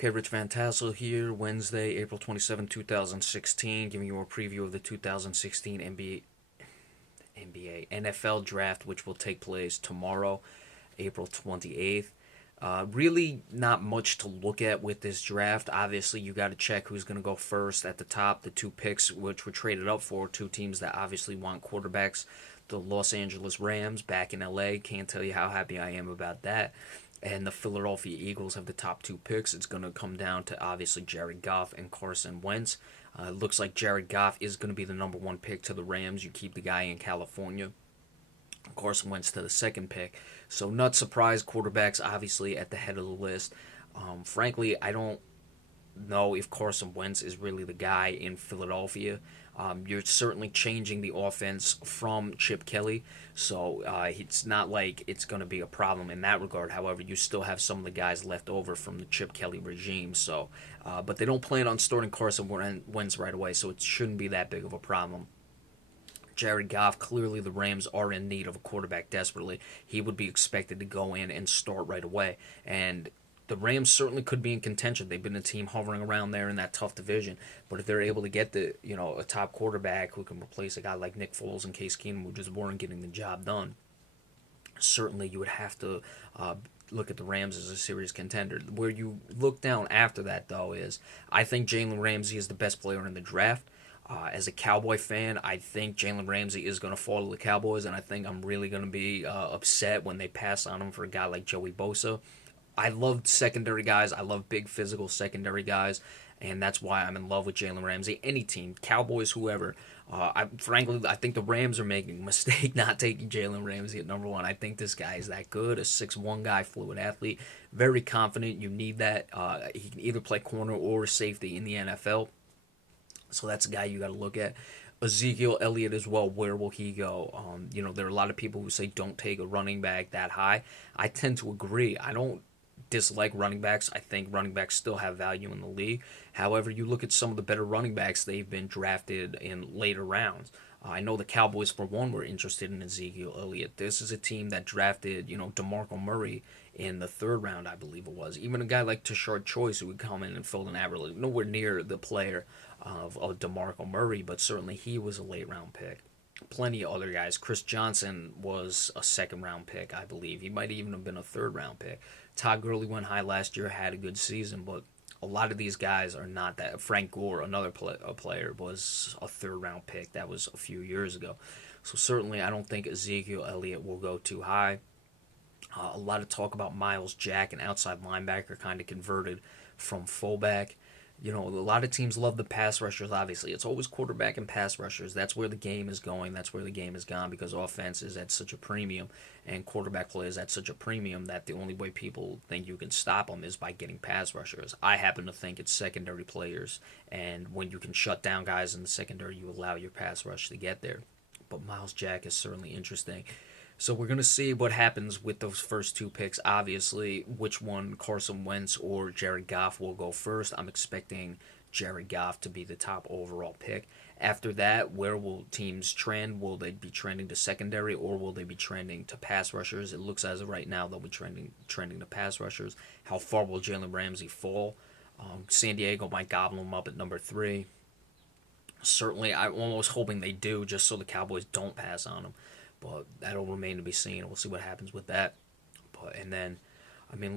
Okay, Rich Van Tassel here, Wednesday, April 27, 2016, giving you a preview of the 2016 NBA NFL draft, which will take place tomorrow, April 28th. Really, not much to look at with this draft. Obviously, you got to check who's going to go first at the top. The two picks, which were traded up for, two teams that obviously want quarterbacks. The Los Angeles Rams back in LA. Can't tell you how happy I am about that. And the Philadelphia Eagles have the top two picks. It's going to come down to obviously Jared Goff and Carson Wentz. It looks like Jared Goff is going to be the number one pick to the Rams. You keep the guy in California. Carson Wentz to the second pick. So, not surprised, quarterbacks obviously at the head of the list. Frankly, I don't know if Carson Wentz is really the guy in Philadelphia. You're certainly changing the offense from Chip Kelly, so it's not like it's going to be a problem in that regard. However, you still have some of the guys left over from the Chip Kelly regime, so but they don't plan on starting Carson Wentz right away, so it shouldn't be that big of a problem. Jared Goff, clearly the Rams are in need of a quarterback desperately. He would be expected to go in and start right away. And the Rams certainly could be in contention. They've been a team hovering around there in that tough division. But if they're able to get a top quarterback who can replace a guy like Nick Foles and Case Keenum, who just weren't getting the job done, certainly you would have to look at the Rams as a serious contender. Where you look down after that, though, is I think Jalen Ramsey is the best player in the draft. As a Cowboy fan, I think Jalen Ramsey is going to fall to the Cowboys, and I think I'm really going to be upset when they pass on him for a guy like Joey Bosa. I love secondary guys. I love big physical secondary guys, and that's why I'm in love with Jalen Ramsey. Any team, Cowboys, whoever. Frankly, I think the Rams are making a mistake not taking Jalen Ramsey at number one. I think this guy is that good, a 6'1" guy, fluid athlete, very confident. You need that. He can either play corner or safety in the NFL. So that's a guy you got to look at. Ezekiel Elliott as well. Where will he go? There are a lot of people who say don't take a running back that high. I tend to agree. I don't dislike running backs. I think running backs still have value in the league. However, you look at some of the better running backs, they've been drafted in later rounds. I know the Cowboys, for one, were interested in Ezekiel Elliott. This is a team that drafted, DeMarco Murray in the third round, I believe it was. Even a guy like Tashard Choice, who would come in and fill an average, nowhere near the player of DeMarco Murray, but certainly he was a late round pick. Plenty of other guys. Chris Johnson was a second round pick, I believe. He might even have been a third round pick. Todd Gurley went high last year, had a good season, but a lot of these guys are not that. Frank Gore, another player, was a third round pick. That was a few years ago. So certainly I don't think Ezekiel Elliott will go too high. A lot of talk about Miles Jack, an outside linebacker, kind of converted from fullback. A lot of teams love the pass rushers, obviously. It's always quarterback and pass rushers. That's where the game is going. That's where the game has gone because offense is at such a premium and quarterback play is at such a premium that the only way people think you can stop them is by getting pass rushers. I happen to think it's secondary players, and when you can shut down guys in the secondary, you allow your pass rush to get there. But Miles Jack is certainly interesting. So we're going to see what happens with those first two picks. Obviously, which one, Carson Wentz or Jared Goff, will go first. I'm expecting Jared Goff to be the top overall pick. After that, where will teams trend? Will they be trending to secondary or will they be trending to pass rushers? It looks as of right now they'll be trending to pass rushers. How far will Jalen Ramsey fall? San Diego might gobble him up at number 3. Certainly, I'm almost hoping they do just so the Cowboys don't pass on him. But that'll remain to be seen. We'll see what happens with that. And then,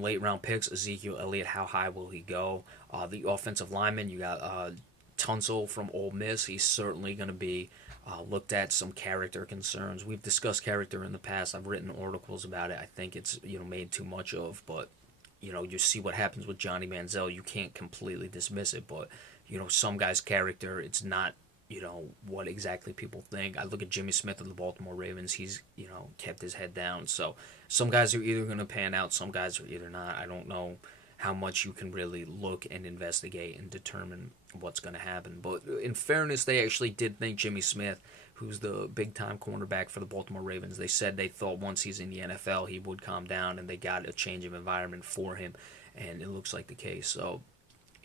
late round picks, Ezekiel Elliott, how high will he go? The offensive lineman, you got Tunsil from Ole Miss. He's certainly going to be looked at. Some character concerns. We've discussed character in the past. I've written articles about it. I think it's made too much of. But, you see what happens with Johnny Manziel. You can't completely dismiss it. But, some guy's character, it's not what exactly people think. I look at Jimmy Smith of the Baltimore Ravens. He's, kept his head down. So some guys are either going to pan out, some guys are either not. I don't know how much you can really look and investigate and determine what's going to happen. But in fairness, they actually did think Jimmy Smith, who's the big-time cornerback for the Baltimore Ravens, they said they thought once he's in the NFL, he would calm down, and they got a change of environment for him, and it looks like the case. So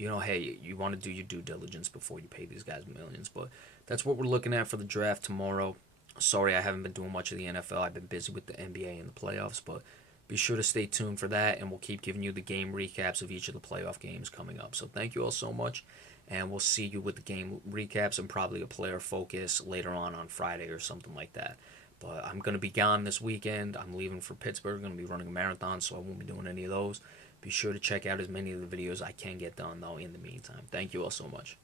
hey, you want to do your due diligence before you pay these guys millions. But that's what we're looking at for the draft tomorrow. Sorry, I haven't been doing much of the NFL. I've been busy with the NBA and the playoffs, but Be sure to stay tuned for that, and we'll keep giving you the game recaps of each of the playoff games coming up. So thank you all so much, and we'll see you with the game recaps and probably a player focus later on Friday or something like that. But I'm going to be gone this weekend. I'm leaving for Pittsburgh. Going to be running a marathon, so I won't be doing any of those. Be sure to check out as many of the videos I can get done, though, in the meantime. Thank you all so much.